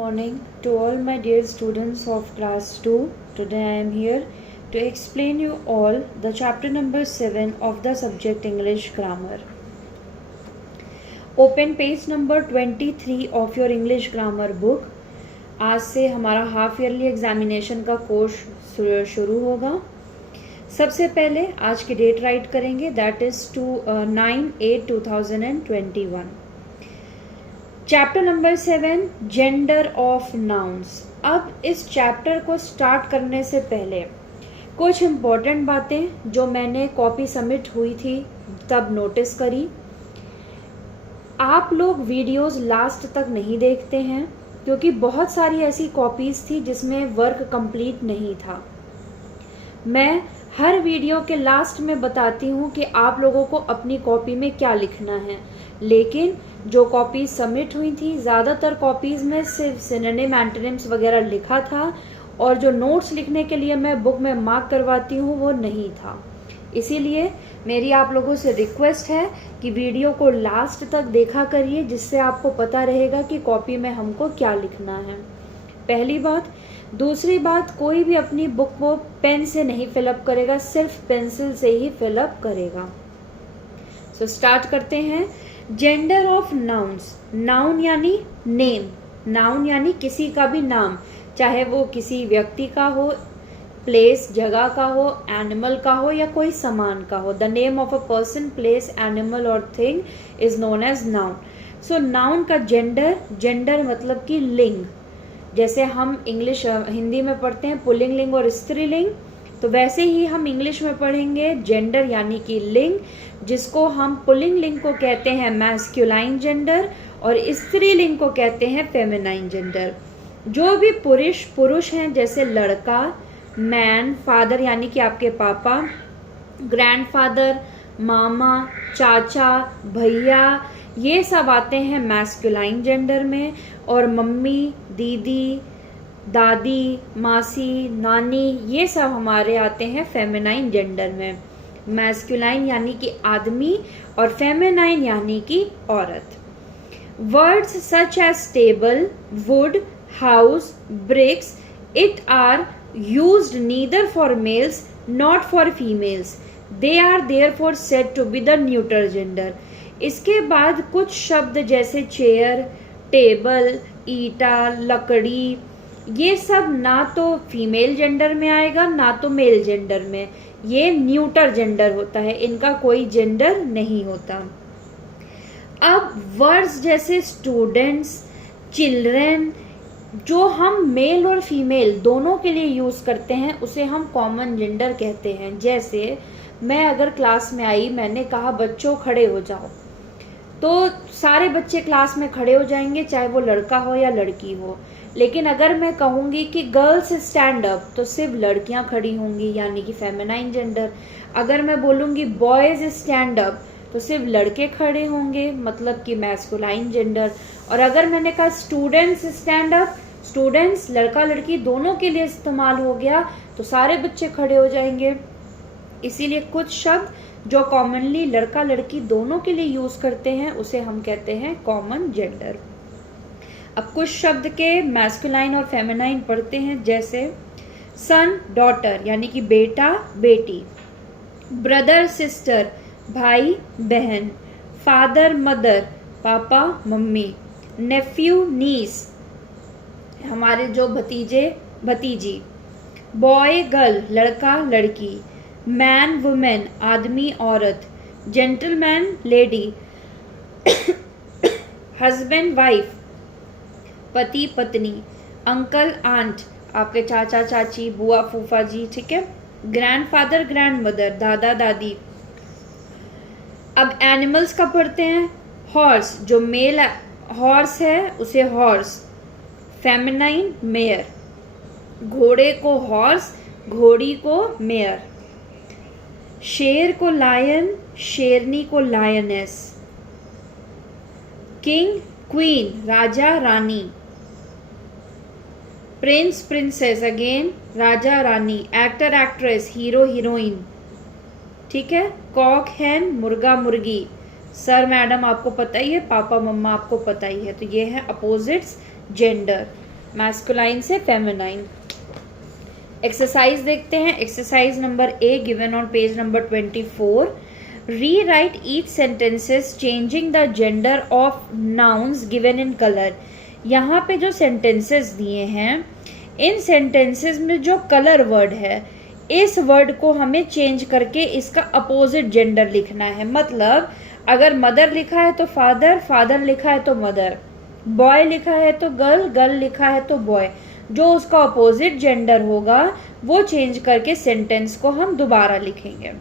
Morning to all my dear students of class 2. Today I am here to explain you all the chapter number 7 of the subject English Grammar. Open page number 23 of your English Grammar book. आज से हमारा half yearly examination का course शुरू होगा. सबसे पहले आज की डेट राइट करेंगे, that is 9/8/2021. Chapter number 7 gender of nouns. अब इस चैप्टर को स्टार्ट करने से पहले कुछ इम्पोर्टेंट बातें जो मैंने कॉपी सबमिट हुई थी तब नोटिस करी. आप लोग वीडियोस लास्ट तक नहीं देखते हैं क्योंकि बहुत सारी ऐसी कॉपीज थी जिसमें वर्क कंप्लीट नहीं था. मैं हर वीडियो के लास्ट में बताती हूँ कि आप लोगों को अपनी कॉपी में क्या लिखना है, लेकिन जो कॉपीज सबमिट हुई थी ज़्यादातर कॉपीज़ में सिर्फ सिनोनिम एंटोनिम्स वगैरह लिखा था और जो नोट्स लिखने के लिए मैं बुक में मार्क करवाती हूँ वो नहीं था. इसीलिए मेरी आप लोगों से रिक्वेस्ट है कि वीडियो को लास्ट तक देखा करिए, जिससे आपको पता रहेगा कि कॉपी में हमको क्या लिखना है. पहली बात. दूसरी बात, कोई भी अपनी बुक को पेन से नहीं फिलअप करेगा, सिर्फ पेंसिल से ही फिलअप करेगा. सो स्टार्ट करते हैं. Gender of nouns. नाउन यानी नेम. नाउन यानी किसी का भी नाम, चाहे वो किसी व्यक्ति का हो, प्लेस जगह का हो, एनिमल का हो या कोई सामान का हो. The name of a person, place, animal और thing is known as noun. So noun का जेंडर, जेंडर मतलब कि लिंग. जैसे हम इंग्लिश हिंदी में पढ़ते हैं पुल्लिंग लिंग और स्त्रीलिंग, तो वैसे ही हम इंग्लिश में पढ़ेंगे जेंडर यानी कि लिंग, जिसको हम पुल्लिंग लिंग को कहते हैं मैस्कुलाइन जेंडर और स्त्रीलिंग को कहते हैं फेमिनाइन जेंडर. जो भी पुरुष हैं, जैसे लड़का, मैन, फादर यानी कि आपके पापा, ग्रैंडफादर, मामा, चाचा, भैया, ये सब आते हैं मैस्कुलाइन जेंडर में. और मम्मी, दीदी, दादी, मासी, नानी, ये सब हमारे आते हैं फेमिनाइन जेंडर में. मैस्कुलाइन यानी कि आदमी और फेमिनाइन यानी कि औरत. Words such as table, wood, house, bricks, it are used neither for males not for females. They are therefore said to be the neuter gender. इसके बाद कुछ शब्द जैसे चेयर, टेबल, ईटा, लकड़ी, ये सब ना तो फीमेल जेंडर में आएगा ना तो मेल जेंडर में. ये न्यूटर जेंडर होता है, इनका कोई जेंडर नहीं होता. अब वर्ड्स जैसे स्टूडेंट्स, चिल्ड्रेन, जो हम मेल और फीमेल दोनों के लिए यूज़ करते हैं उसे हम कॉमन जेंडर कहते हैं. जैसे मैं अगर क्लास में आई, मैंने कहा बच्चों खड़े हो जाओ, तो सारे बच्चे क्लास में खड़े हो जाएंगे, चाहे वो लड़का हो या लड़की हो. लेकिन अगर मैं कहूँगी कि गर्ल्स स्टैंड अप, तो सिर्फ लड़कियाँ खड़ी होंगी यानी कि फेमिनाइन जेंडर. अगर मैं बोलूँगी बॉयज स्टैंड अप, तो सिर्फ लड़के खड़े होंगे, मतलब कि मैस्कुलाइन जेंडर. और अगर मैंने कहा स्टूडेंट्स स्टैंड अप, स्टूडेंट्स लड़का लड़की दोनों के लिए इस्तेमाल हो गया, तो सारे बच्चे खड़े हो जाएंगे. इसीलिए कुछ शब्द जो कॉमनली लड़का लड़की दोनों के लिए यूज करते हैं उसे हम कहते हैं कॉमन जेंडर. अब कुछ शब्द के मैस्कुलाइन और फेमिनाइन पढ़ते हैं, जैसे सन, डॉटर यानी कि बेटा बेटी, ब्रदर सिस्टर भाई बहन, फादर मदर पापा मम्मी, नेफ्यू नीस हमारे जो भतीजे भतीजी, बॉय गर्ल लड़का लड़की, मैन वुमेन आदमी औरत, जेंटलमैन लेडी, हस्बैंड वाइफ पति पत्नी, अंकल आंट आपके चाचा चाची बुआ फूफा जी, ठीक है, ग्रैंडफादर ग्रैंडमदर दादा दादी. अब एनिमल्स का पढ़ते हैं. हॉर्स, जो मेल हॉर्स है उसे हॉर्स, फेमिनाइन मेयर. घोड़े को हॉर्स, घोड़ी को मेयर. शेर को लायन, शेरनी को lioness. King queen Raja Rani. Prince princess again Raja Rani. Actor actress hero heroine, ठीक है. कॉक हैन मुर्गा मुर्गी. सर मैडम आपको पता ही है, पापा मम्मा आपको पता ही है. तो ये है अपोजिट्स जेंडर. मैस्कुलाइन से फेमिनाइन। एक्सरसाइज देखते हैं। Exercise number A given on page number 24। Rewrite each sentences changing the gender of nouns given in colour. यहाँ पे जो सेंटेंसेस दिए हैं, इन सेंटेंसेस में जो कलर वर्ड है, इस वर्ड को हमें चेंज करके इसका अपोजिट जेंडर लिखना है। मतलब अगर मदर लिखा है तो फादर, फादर लिखा है तो मदर, बॉय लिखा है तो गर्ल, गर्ल लिखा है तो बॉय, जो उसका अपोजिट जेंडर होगा वो चेंज करके सेंटेंस को हम दोबारा लिखेंगे।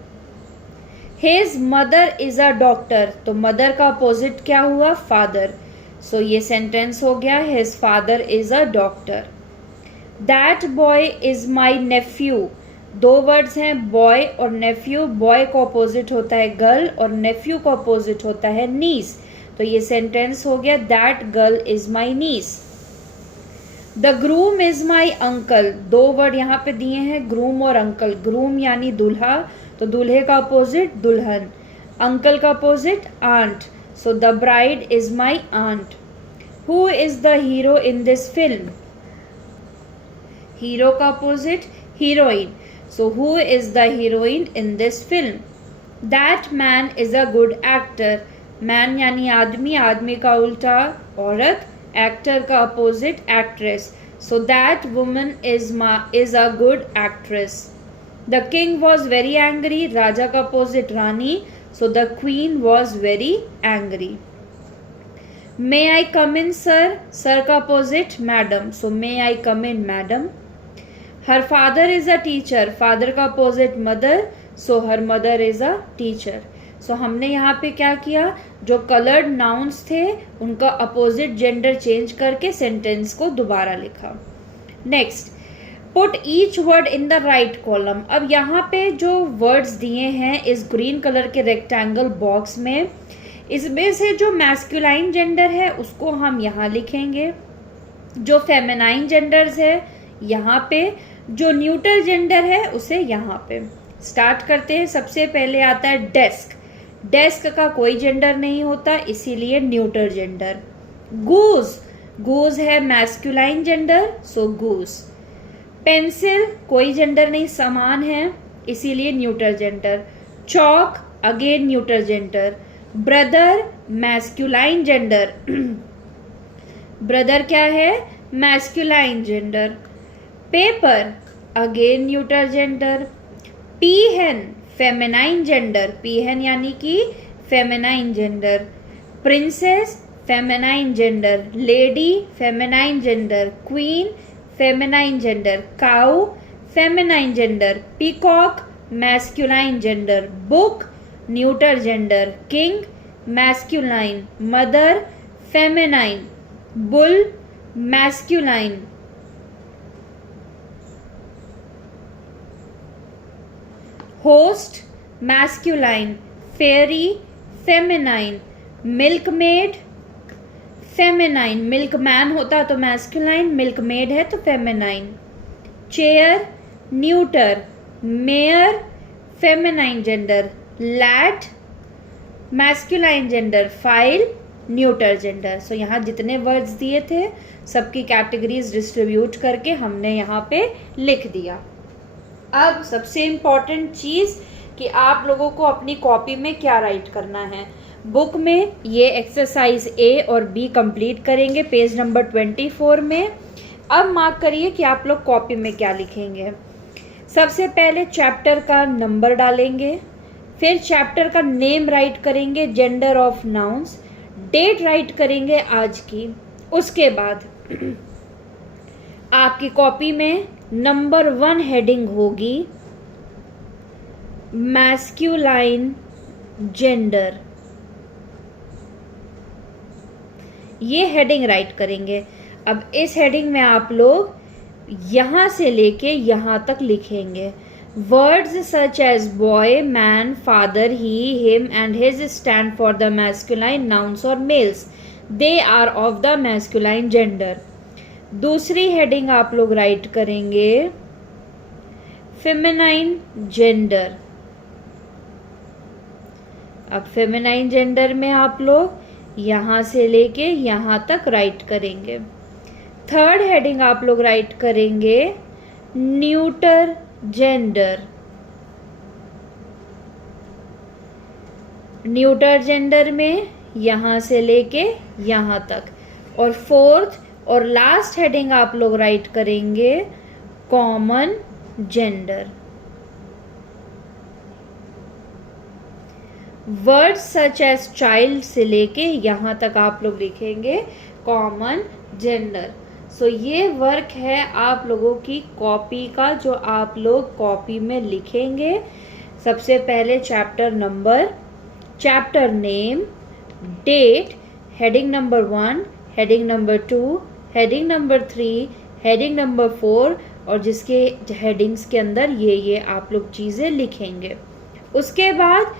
His mother is a doctor, तो मदर का अपोजिट क्या हुआ? फादर। सो ये सेंटेंस हो गया his father is a doctor. That boy is my nephew, दो वर्ड्स हैं बॉय और नेफ्यू। बॉय को अपोजिट होता है गर्ल और नेफ्यू को अपोजिट होता है नीस, तो ये सेंटेंस हो गया that girl is my niece. The groom is my uncle, दो वर्ड यहाँ पे दिए हैं ग्रूम और अंकल। ग्रूम यानी दूल्हा, तो दूल्हे का अपोजिट दुल्हन, अंकल का opposite aunt, so the bride is my aunt. Who is the hero in this film, hero का opposite heroine, so who is the heroine in this film? That man is a good actor, man यानी आदमी, आदमी का उल्टा औरत, actor का opposite actress, so that woman is a good actress. The king was very angry, राजा का opposite Rani, so the queen was very angry. May I come in sir, sir का opposite madam, so may I come in madam. Her father is a teacher, father का opposite mother, so her mother is a teacher. So हमने यहाँ पे क्या किया, जो coloured nouns थे उनका अपोजिट जेंडर चेंज करके सेंटेंस को दोबारा लिखा। Next, put each word in the right column. अब यहाँ पे जो वर्ड्स दिए हैं इस ग्रीन कलर के रेक्टेंगल बॉक्स में, इसमें से जो मैस्कुलाइन जेंडर है उसको हम यहाँ लिखेंगे, जो फेमिनाइन जेंडर्स है यहाँ पे, जो न्यूट्रल जेंडर है उसे यहाँ पे। स्टार्ट करते हैं। सबसे पहले आता है डेस्क। डेस्क का कोई जेंडर नहीं होता, इसीलिए न्यूट्रल जेंडर। गूज, गूज है masculine gender, so goose. Pencil कोई जेंडर नहीं, समान है, इसीलिए neutral gender. Chalk again neutral gender. Brother masculine gender, brother क्या है? Masculine gender. Paper again neutral gender. Peahen feminine gender, peahen यानी कि feminine gender. Princess feminine gender. Lady feminine gender. Queen feminine gender. Cow feminine gender. Peacock masculine gender. Book neutral gender. King masculine. Mother feminine. Bull masculine. Host masculine. Fairy feminine. Milkmaid feminine, milkman होता तो masculine, milkmaid है तो feminine. Chair neuter. Mayor feminine gender. Lad masculine gender. File neutral gender. So यहाँ जितने words दिए थे सबकी categories distribute करके हमने यहाँ पे लिख दिया। अब सबसे इम्पॉर्टेंट चीज़ कि आप लोगों को अपनी कॉपी में क्या राइट करना है। बुक में ये एक्सरसाइज ए और बी कंप्लीट करेंगे पेज नंबर 24 में। अब मार्क करिए कि आप लोग कॉपी में क्या लिखेंगे। सबसे पहले चैप्टर का नंबर डालेंगे, फिर चैप्टर का नेम राइट करेंगे, gender of nouns, date write करेंगे आज की। उसके बाद आपकी कॉपी में नंबर 1 हेडिंग होगी मैस्कुलाइन जेंडर, ये हेडिंग राइट करेंगे। अब इस हेडिंग में आप लोग यहाँ से लेके यहाँ तक लिखेंगे। Words such as boy, man, father, he, him and his stand for the masculine nouns और males, they are of the masculine gender. दूसरी हेडिंग आप लोग राइट करेंगे फेमिनाइन जेंडर। अब फेमिनाइन जेंडर में आप लोग यहाँ से लेके यहाँ तक राइट करेंगे। थर्ड हेडिंग आप लोग राइट करेंगे न्यूटर जेंडर। न्यूटर जेंडर में यहां से लेके यहां तक। और फोर्थ और लास्ट हेडिंग आप लोग राइट करेंगे common gender. Words such as child से लेके यहां तक आप लोग लिखेंगे कॉमन जेंडर। सो ये वर्क है आप लोगों की कॉपी का, जो आप लोग कॉपी में लिखेंगे। सबसे पहले chapter number, chapter name, date, heading number 1, heading number 2, heading number 3, heading number 4 और जिसके हेडिंग्स के अंदर ये आप लोग चीज़ें लिखेंगे। उसके बाद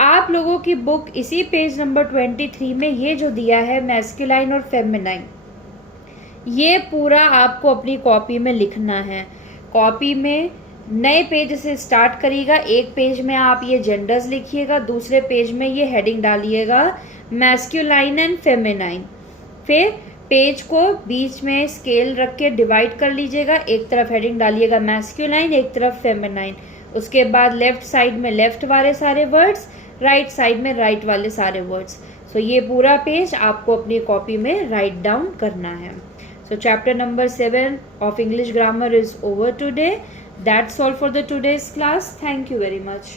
आप लोगों की बुक इसी पेज नंबर 23 में ये जो दिया है मैस्कुलाइन और फेमिनाइन, ये पूरा आपको अपनी कॉपी में लिखना है। कॉपी में नए पेज से स्टार्ट करिएगा। एक पेज में आप ये जेंडर्स लिखिएगा, दूसरे पेज में ये हेडिंग डालिएगा मैस्कुलाइन एंड फेमिनाइन। फिर पेज को बीच में स्केल रख के डिवाइड कर लीजिएगा। एक तरफ हेडिंग डालिएगा मैस्कुलाइन, एक तरफ फेमिनाइन। उसके बाद लेफ्ट साइड में लेफ्ट वाले सारे वर्ड्स, राइट साइड में राइट वाले सारे वर्ड्स। सो ये पूरा पेज आपको अपनी कॉपी में राइट डाउन करना है। सो chapter number 7 of English grammar is over today. That's all for the today's class. Thank you very much.